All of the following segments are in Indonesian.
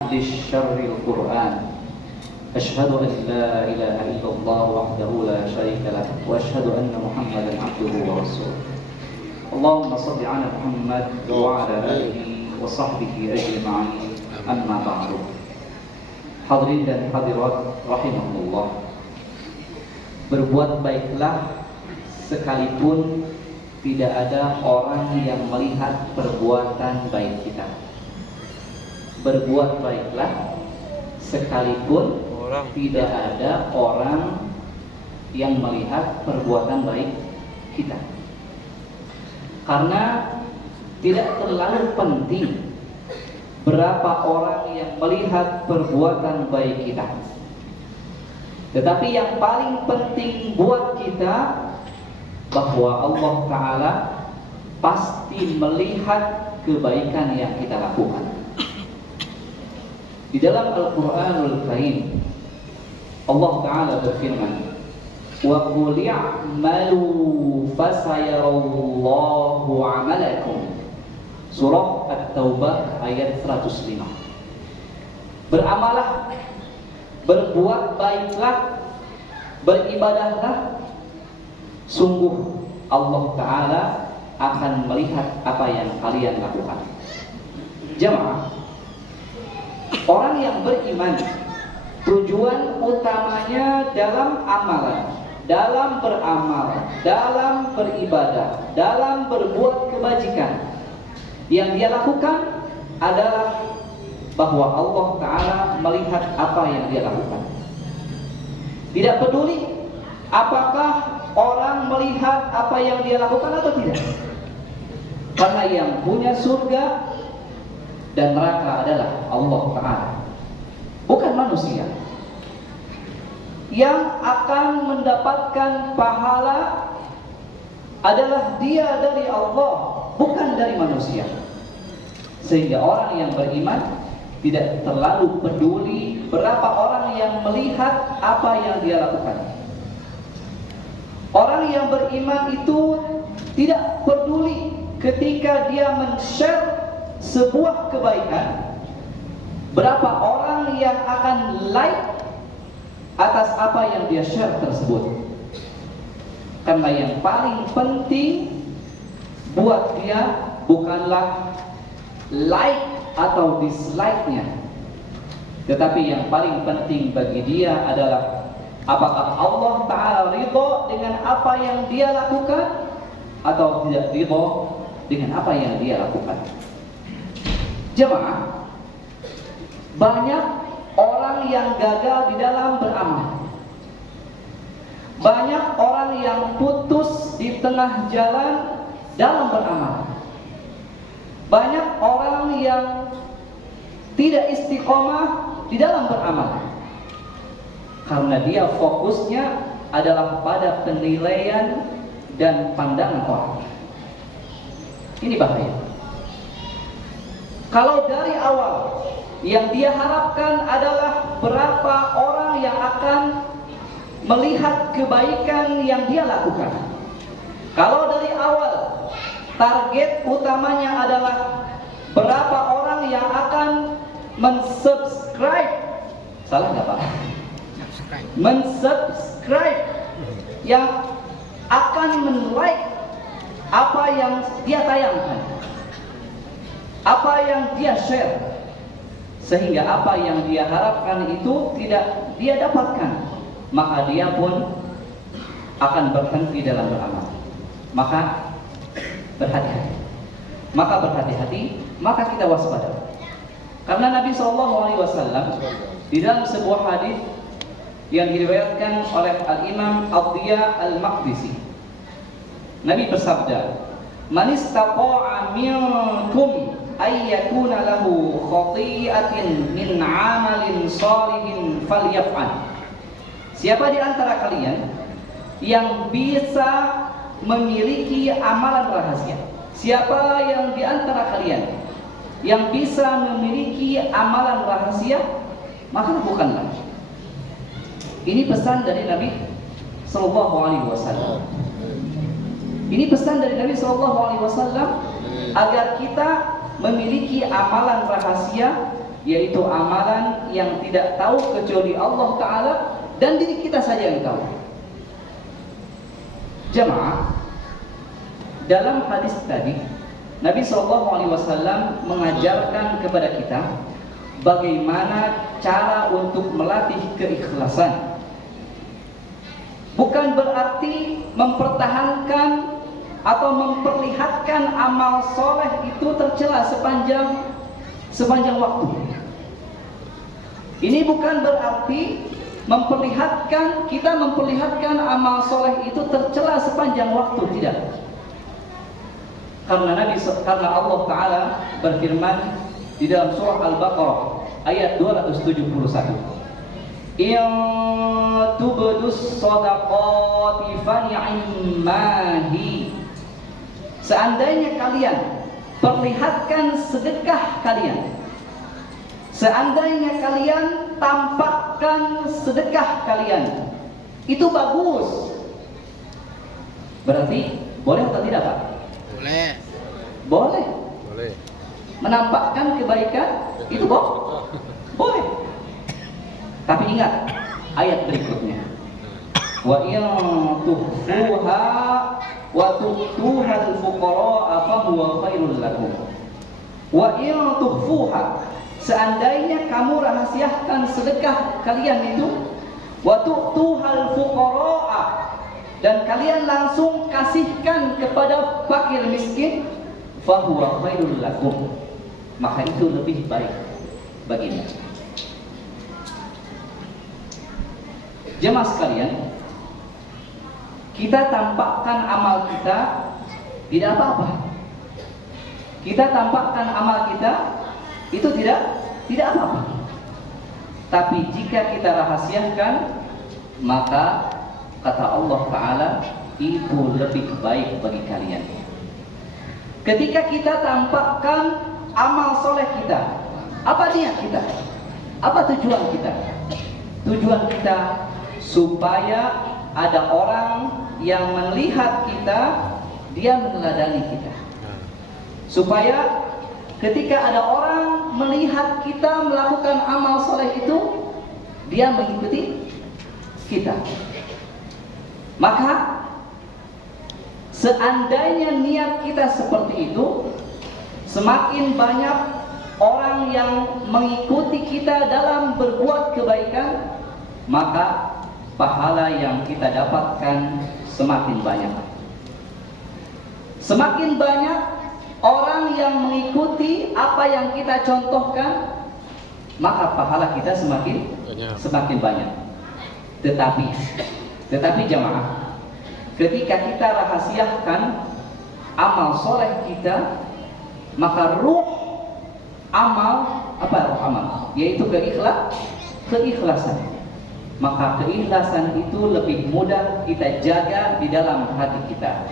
للشر القرآن أشهد أن لا إله إلا الله وحده لا شريك له وأشهد أن محمدا عبده ورسوله اللهم صل على محمد وعلى آله وصحبه أجمعين أما بعد. Hadirin dan hadirat rahimahullah, berbuat baiklah sekalipun tidak ada orang yang melihat perbuatan baik kita. Berbuat baiklah sekalipun tidak ada orang yang melihat perbuatan baik kita. Karena tidak terlalu penting berapa orang yang melihat perbuatan baik kita. Tetapi yang paling penting buat kita bahwa Allah Ta'ala pasti melihat kebaikan yang kita lakukan. Di dalam Al-Quranul Karim Allah Ta'ala berfirman, wa qul i'malu fasayarallahu 'amalakum. Surah At-Taubah ayat 105. Beramalah, berbuat baiklah, beribadahlah, sungguh Allah Ta'ala akan melihat apa yang kalian lakukan. Jemaah, orang yang beriman, tujuan utamanya dalam amalan, dalam beramal, dalam beribadah, dalam berbuat kebajikan, yang dia lakukan adalah bahwa Allah Ta'ala melihat apa yang dia lakukan. Tidak peduli apakah orang melihat apa yang dia lakukan atau tidak, karena yang punya surga dan neraka adalah Allah Ta'ala, bukan manusia. Yang akan mendapatkan pahala adalah dia dari Allah, bukan dari manusia. Sehingga orang yang beriman tidak terlalu peduli berapa orang yang melihat apa yang dia lakukan. Orang yang beriman itu tidak peduli ketika dia men-share sebuah kebaikan, berapa orang yang akan like atas apa yang dia share tersebut. Karena yang paling penting buat dia bukanlah like atau dislike-nya, tetapi yang paling penting bagi dia adalah apakah Allah Ta'ala ridho dengan apa yang dia lakukan atau tidak ridho dengan apa yang dia lakukan. Jemaah, banyak orang yang gagal di dalam beramal. Banyak orang yang putus di tengah jalan dalam beramal. Banyak orang yang tidak istiqomah di dalam beramal, karena dia fokusnya adalah pada penilaian dan pandangan orang. Ini bahaya. Kalau dari awal yang dia harapkan adalah berapa orang yang akan melihat kebaikan yang dia lakukan, kalau dari awal target utamanya adalah berapa orang yang akan mensubscribe, salah nggak Pak? Mensubscribe, yang akan men-like apa yang dia tayangkan, apa yang dia share, sehingga apa yang dia harapkan itu tidak dia dapatkan, maka dia pun akan berhenti dalam beramal. Maka berhati-hati, maka kita waspada. Karena Nabi SAW di dalam sebuah hadis yang diriwayatkan oleh Al-Imam Ad-Diya Al-Maqdisi, Nabi bersabda, man istaqa'a minkum ay yakuna lahu khati'atin min 'amalin shalihin falyaf'al. Siapa di antara kalian yang bisa memiliki amalan rahasia, siapa yang di antara kalian yang bisa memiliki amalan rahasia, maka lakukanlah. Ini pesan dari Nabi Sallallahu Alaihi Wasallam. Ini pesan dari Nabi Sallallahu Alaihi Wasallam agar kita memiliki amalan rahasia yaitu amalan yang tidak tahu kecuali Allah Ta'ala dan diri kita saja yang tahu. Jemaah, dalam hadis tadi Nabi SAW mengajarkan kepada kita bagaimana cara untuk melatih keikhlasan. Bukan berarti mempertahankan atau memperlihatkan amal soleh itu tercela sepanjang waktu. Ini bukan berarti kita memperlihatkan amal soleh itu tercela sepanjang waktu, tidak. Karena Allah Ta'ala berfirman di dalam surah Al-Baqarah ayat 271, "In tubdus shadaqati fani'immahi." Seandainya kalian perlihatkan sedekah kalian, seandainya kalian tampakkan sedekah kalian, itu bagus. Berarti boleh atau tidak, Pak? Boleh. Boleh. Boleh. Menampakkan kebaikan itu boleh. Tapi ingat ayat berikutnya. Wa in tukhfuha wa tu'tuha al-fuqara fa huwa khairul lakum. Wa in tukhfuha, seandainya kamu rahasiakan sedekah kalian itu, wa tu'tuha al-fuqara, dan kalian langsung kasihkan kepada fakir miskin, fa huwa khairul lakum, maka itu lebih baik bagimu. Jemaah sekalian, kita tampakkan amal kita tidak apa-apa. Kita tampakkan amal kita itu tidak apa-apa. Tapi jika kita rahasiakan, maka kata Allah Ta'ala itu lebih baik bagi kalian. Ketika kita tampakkan amal soleh kita, apa niat kita? Apa tujuan kita? Tujuan kita supaya ada orang yang melihat kita, dia meneladani kita. Supaya ketika ada orang melihat kita melakukan amal soleh itu, dia mengikuti kita. Maka seandainya niat kita seperti itu, semakin banyak orang yang mengikuti kita dalam berbuat kebaikan, maka pahala yang kita dapatkan semakin banyak. Semakin banyak orang yang mengikuti apa yang kita contohkan, maka pahala kita semakin banyak. Tetapi jamaah, ketika kita rahasiakan amal soleh kita, maka ruh amal, ruh amal? Yaitu keikhlasan. Maka keikhlasan itu lebih mudah kita jaga di dalam hati kita.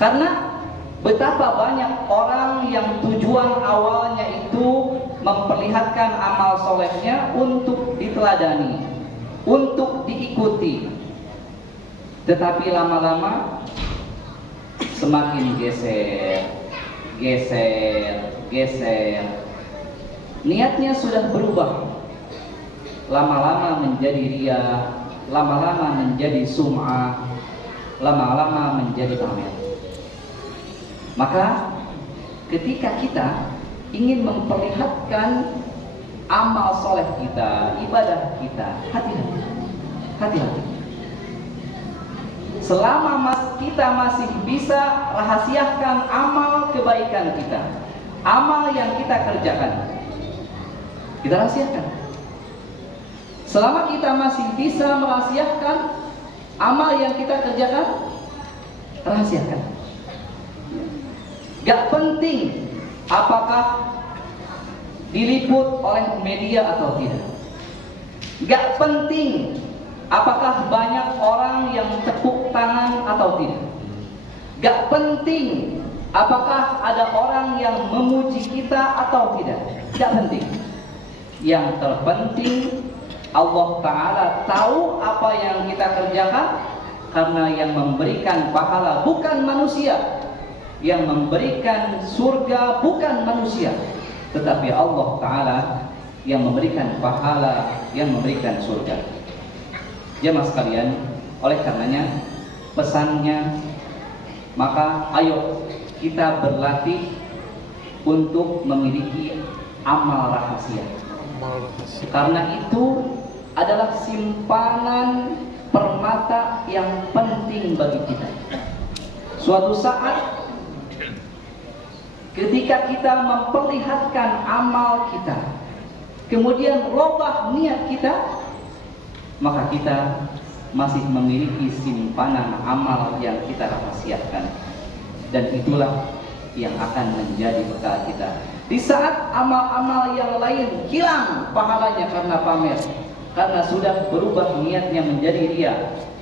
Karena betapa banyak orang yang tujuan awalnya itu memperlihatkan amal solehnya untuk diteladani, untuk diikuti. Tetapi lama-lama semakin geser. Niatnya sudah berubah. Lama-lama menjadi riya, lama-lama menjadi sum'ah, lama-lama menjadi pamer. Maka ketika kita ingin memperlihatkan amal soleh kita, ibadah kita, hati-hati. Selama kita masih bisa rahasiakan amal kebaikan kita, amal yang kita kerjakan, kita rahasiakan. Selama kita masih bisa merahasiakan amal yang kita kerjakan, rahasiakan. Gak penting apakah diliput oleh media atau tidak. Gak penting apakah banyak orang yang tepuk tangan atau tidak. Gak penting apakah ada orang yang memuji kita atau tidak. Gak penting. Yang terpenting, Allah Ta'ala tahu apa yang kita kerjakan, karena yang memberikan pahala bukan manusia, yang memberikan surga bukan manusia, tetapi Allah Ta'ala yang memberikan pahala, yang memberikan surga. Jemaah sekalian, oleh karenanya pesannya, maka ayo kita berlatih untuk memiliki amal rahasia. Karena itu adalah simpanan permata yang penting bagi kita. Suatu saat ketika kita memperlihatkan amal kita, kemudian robah niat kita, maka kita masih memiliki simpanan amal yang kita rahasiakan, dan itulah yang akan menjadi bekal kita. Di saat amal-amal yang lain hilang pahalanya karena pamer, karena sudah berubah niatnya menjadi ria,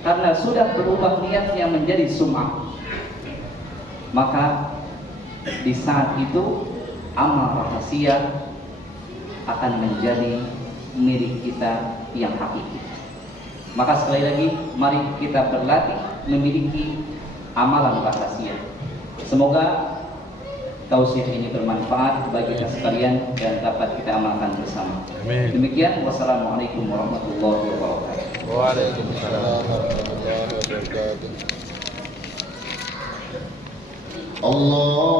karena sudah berubah niatnya menjadi sum'ah, maka di saat itu amal rahasia akan menjadi milik kita yang hakiki. Maka sekali lagi, mari kita berlatih memiliki amalan rahasia. Semoga tausiah ini bermanfaat bagi kita sekalian dan dapat kita amalkan bersama. Amin. Demikian, wassalamualaikum warahmatullahi wabarakatuh. Waalaikumsalam warahmatullahi wabarakatuh. Allah